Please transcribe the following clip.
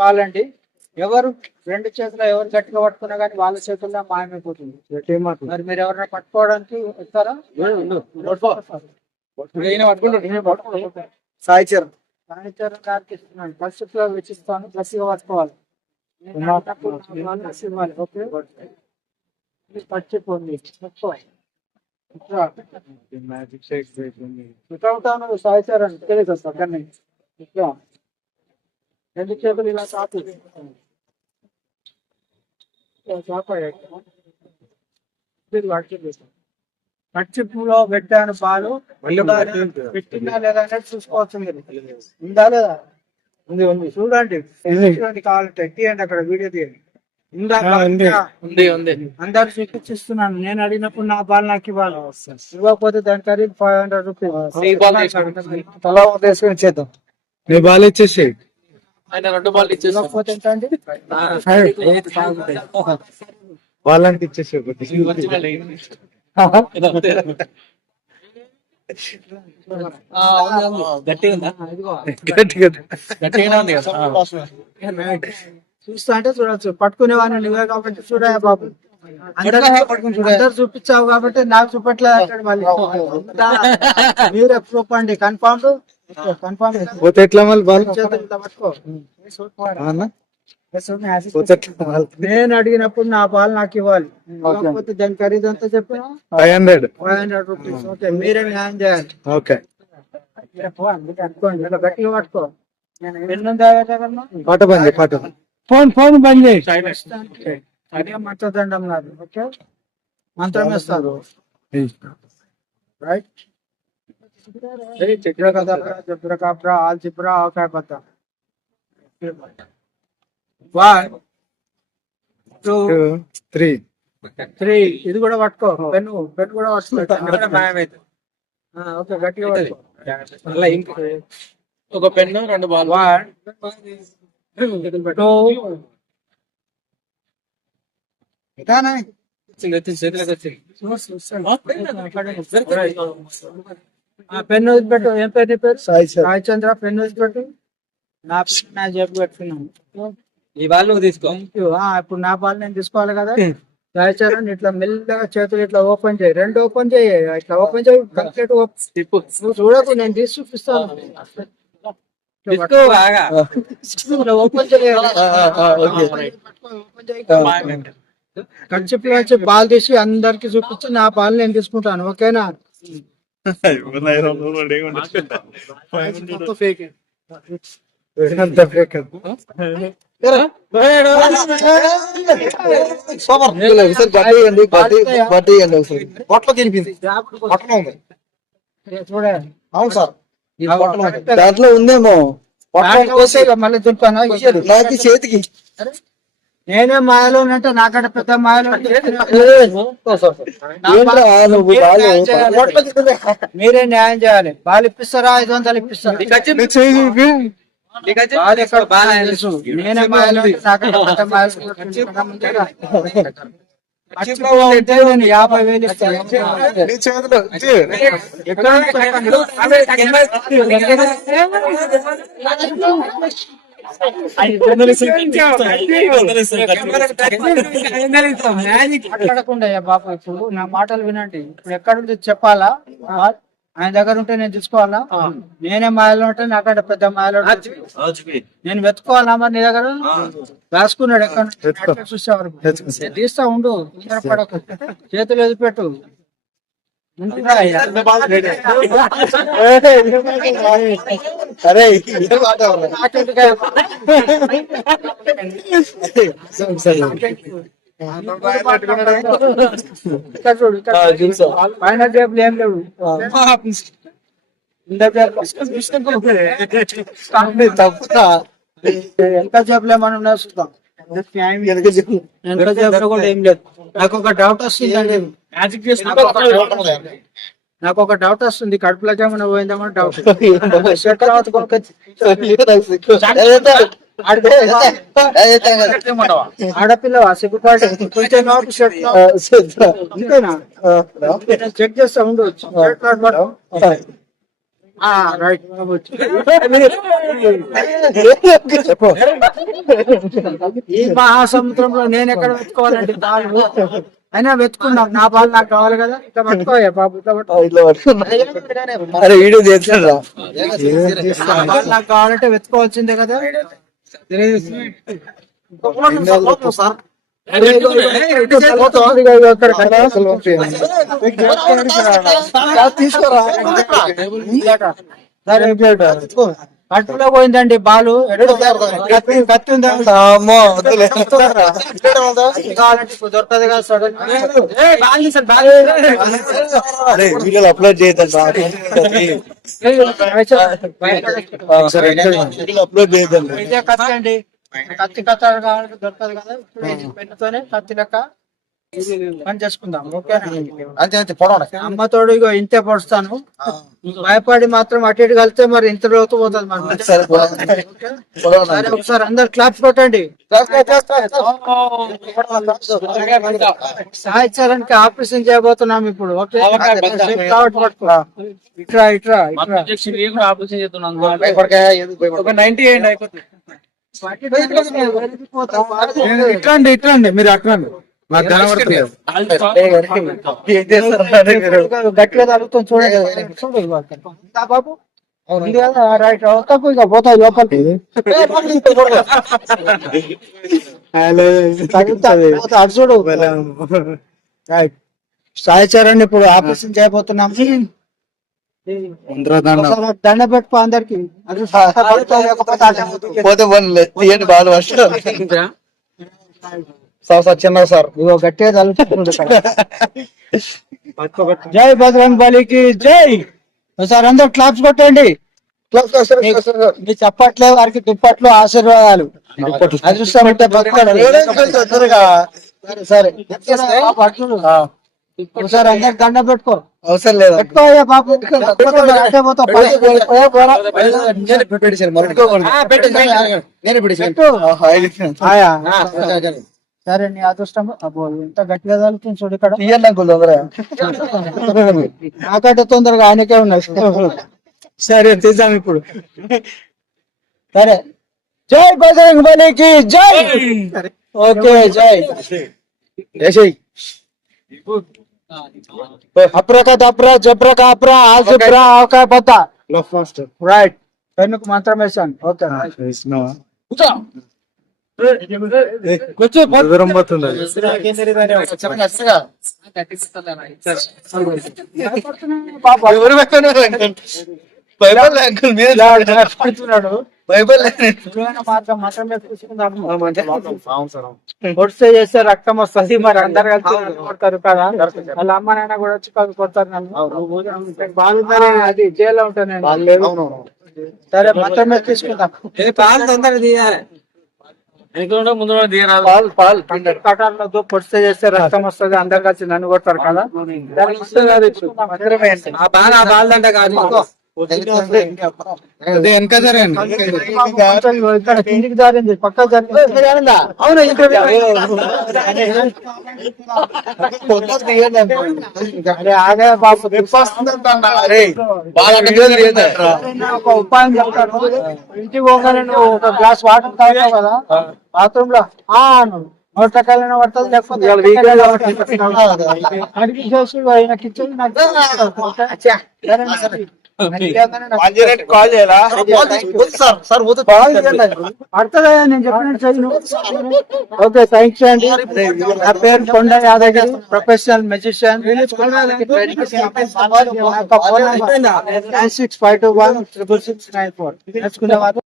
కావాలండి. ఎవరు రెండు చేతులు ఎవరు గట్టిగా పట్టుకున్నా కానీ వాళ్ళ చేతుల్లో మాయమైపోతుంది. మరి మీరు ఎవరైనా పట్టుకోవడానికి వస్తారా? సాయి చరణ్ గారికి ఇస్తున్నాను. ఫస్ట్ లో వెచ్చిస్తాను, ప్లస్ పట్టుకోవాలి. ఓకే, పచ్చిపోండి ఉంటాను. సాయి చరణ్ తెలియదు అక్కడనే ఇట్లా రెండు చేతులు ఇలా చాపు పచ్చిపులో పెట్టాను పాలు పెట్టిందా లేదా అనేది చూసుకోవచ్చు. మీరు ఉందా లేదా? ఉంది ఉంది, చూడండి. కావాలంటే తీయండి, అక్కడ వీడియో తీయండి. అందరు చూపించిస్తున్నాను. నేను అడిగినప్పుడు నా పాలు నాకు ఇవ్వాలి. ఇవ్వకపోతే దాని ఖరీదు 500 రూపీస్. తలా తీసుకొని చేద్దాం. నీ బాల్ ఇచ్చేసి ఇవ్వకపోతే ఎంత అండి? వాళ్ళకి ఇచ్చేసి చూస్తా అంటే చూడొచ్చు. పట్టుకునేవాడిని నువ్వే కాబట్టి చూడా బాబు. అందరు చూపించావు కాబట్టి నాకు చూపట్లేదు అంటాడు మళ్ళీ. మీరే ప్రూఫ్ అండి. కన్ఫర్మ్ పోతే ఎట్లా మళ్ళీ బాల్ పట్టుకో. నేను అడిగినప్పుడు నా పాలు నాకు ఇవ్వాలి. కాకపోతే దాని ఖరీదు అంతా చెప్పిన 500 రూపీస్. ఓకే, మీరే న్యాయం చేయాలి. ఓకే, గట్టిగా పట్టుకో. పాట బంద్ పాట ఫోన్ బంద్ చేయి. అదే మంత్రదండం నాది. ఓకే, మంత్రం వేస్తారు. రైట్. చిత్రకాప్రా ఆల్చిప్రా ఆకాయ పత్త. 1 2 3. ఇది కూడా పట్టుకో. పెన్ను కూడా పట్టుకో. ఓకే, గట్టిగా పట్టుకో. ఒక పెన్ను 2 బాల్. 1 2 పెన్ను వదిలిపెట్టు. ఏం పేరు నీ పేరు? సాయి చంద్ర. పెన్ను వదిలిపెట్టు. నా పేరు నా జేబు పెట్టుకున్నాను. ఈ బాల్ నువ్వు తీసుకో. ఇప్పుడు నా పాలు నేను తీసుకోవాలి కదా. సాయి చరణ్ ఇట్లా మెల్లగా చేతులు ఇట్లా ఓపెన్ చేయి. 2 ఓపెన్ చేయి. ఇట్లా ఓపెన్ చేయి. కంప్లీట్ నువ్వు చూడకు, నేను తీసి చూపిస్తాను. ఓపెన్ చేయి. కచ్చిప్పు వచ్చి పాలు తీసి అందరికి చూపించి నా పాలు నేను తీసుకుంటాను. ఓకేనా? అవును సార్, దాంట్లో ఉందేమో. మళ్ళీ దుంపాను నాకు చేతికి నేనే మాయలో ఉన్నట్టు నాకంటే పెద్ద మాయలో మీరే న్యాయం చేయాలి. బాల్ ఇప్పిస్తారా? 500 ఇప్పిస్తారా? నేనే మాయలో నాకంటే పెద్ద మాయలో 50,000 ఇస్తాను. మాట్లాడకుండా బాబు. ఇప్పుడు నా మాటలు వినండి. ఇప్పుడు ఎక్కడుంది చెప్పాలా? ఆయన దగ్గర ఉంటే నేను తీసుకోవాలా? నేనే మాయలో ఉంటే నాకంటే పెద్ద మాయలో నేను వెతుకోవాలా? మరి నీ దగ్గర రాసుకున్నాడు ఎక్కడ చూసేవారు. తీస్తా ఉండు, పడకు. చేతులు ఎదుపెట్టు. పైన టేబుల్ ఏం లేవు. ఎంత జేబులు ఏమన్నా ఉన్నా చూద్దాం. ఎంత జేబులో కూడా ఏం లేదు. నాకు ఒక డౌట్ వస్తుందండి. నాకు ఒక డౌట్ వస్తుంది. కడుపులోకి ఏమైనా పోయిందేమో డౌట్. ఆడపిల్ల సిగ్గుపాటు అంతేనా? చెక్ చేస్తా ఉండు. రైట్. చెప్పు. ఈ మహాసముద్రంలో నేను ఎక్కడ వెతుకోవాలంటే బాలు అయినా వెతుకున్నాం. నా బాల్ నాకు కావాలి కదా. ఇట్లా పట్టుకోయా బాబు, ఇట్లా పట్టుకో. ఇట్లా పట్టుకున్నా. అరే వీడియో చేస్తాడు. నా బాల్ నాకు కావాలంటే వెతుకోవాల్సిందే కదా. కట్టులో పోయిందండి బాలు. కత్తి ఉందా? అమ్మో వద్దులే. కావాలంటే ఇప్పుడు దొరకదు కదా సడన్. అరే వీడియోలు అప్లోడ్ చేయొద్దండి. వీడియోలు అప్లోడ్ చేయొద్దండి. ఇదే కత్తి అండి. కత్తి కత్తాడు కావాలంటే దొరకదు కదా. ఇప్పుడు పెన్నుతోనే కత్తి లెక్క పని చేసుకుందాం. ఓకేనా? అంతే అంతే పొడవ. అమ్మతోడు ఇగో ఇంతే పొడుస్తాను. భయపడి మాత్రం అటు ఇటు కలిస్తే మరి ఇంత లోతు పోతుంది మరి. సరే సరే, ఒకసారి అందరు క్లాప్స్ కొట్టండి. సాయి చరణ్ కి ఆపరేషన్ చేయబోతున్నాం ఇప్పుడు. ఓకే, కాబట్టి పట్టుకో. ఇట్రా ఇట్రా ఇట్రా. ఆపరేషన్ చేస్తున్నాను. ఒక 98 అయిపోతుంది. ఇట్రండి ఇట్రండి, మీరు అట్రండి. మాకు కనబడుతుంది. గట్టిగా తగ్గుతుంది చూడండి. చూడు ఇవాళ. ఇందా బాబు ఉంది కదా, రైట్. తక్కువ ఇక పోతాయి లోపలికి. అటు చూడు. రైట్. సాయి చరణ్ ఇప్పుడు ఆపరేషన్ చేయబోతున్నాం. ఒకసారి దండ పెట్టుకో అందరికి. పోతే తీయండి బాగా ఫస్ట్. సార్ చిన్న సార్ ఇగో గట్టిగా తలుచుకుంటు. జై బజరంగ్ బలికి జై. ఒకసారి అందరు క్లాప్స్ కొట్టండి. మీ చప్పట్లే వారికి దుప్పట్లు ఆశీర్వాదాలు. అదృష్టం అంటే భక్తుడు. సరే ఒకసారి అందరికి దండ పెట్టుకో. అవసరం లేదు. పెట్టుకోయా బాబు. అంటే పోతావు. ఆయా. సరే నీ అదృష్టం. అబ్బో ఎంత గట్టిగా తగులుతుంది చూడు ఇక్కడ. తీయండి అంకుల్ తొందరగా. నాకంటే తొందరగా ఆయనకే ఉన్నాయి. సరే తీద్దాం ఇప్పుడు. సరే, జై బజరంగ్ బలికి జై. ఓకే జై. అప్రకదప్రా జబ్రకాప్రా ఆల్జిబ్రా ఆవకాయ బత్తా. రైట్. పెన్నుకు మంత్రం వేసాను. ఓకే దూరం పోతుంది. పొడిస్తే చేస్తే రక్తం వస్తుంది. మరి అందరు కలిసి కొడతారు కదా. వాళ్ళ అమ్మ నాయన కూడా వచ్చి కొడతారు నన్ను. బాగుందని అది జైల్లో ఉంటాను. సరే మొత్తం మీద తీసుకుందాం. పాలు తొందరగా తీయాలి. ముందు కటార్లతో పొడిస్తే చేస్తే రక్తం వస్తుంది. అందరు కలిసి నన్ను కొడతారు కదా. ఆ బాల్ దండ కాదు. వెనక జరగండి. కిందికి జారింది, పక్క జారింది. అవును ఆగే బాబు. ఒక ఉపాయం చెప్తాను. ఇంటికి పోగానే నువ్వు ఒక గ్లాస్ వాటర్ తాగావు కదా బాత్రూమ్ లో, నోట్లకాయలైనా పడుతుంది. లేకపోతే అడిగి చేసి ఆయన కిచెన్ కాల్ చేయాలా? పడుతుందా నేను చెప్పినట్టు. ఓకే థ్యాంక్స్ అండి. నా పేరు కొండ యాదగిరి, ప్రొఫెషనల్ మెజిషియన్. 9652166694. నేర్చుకునేవారు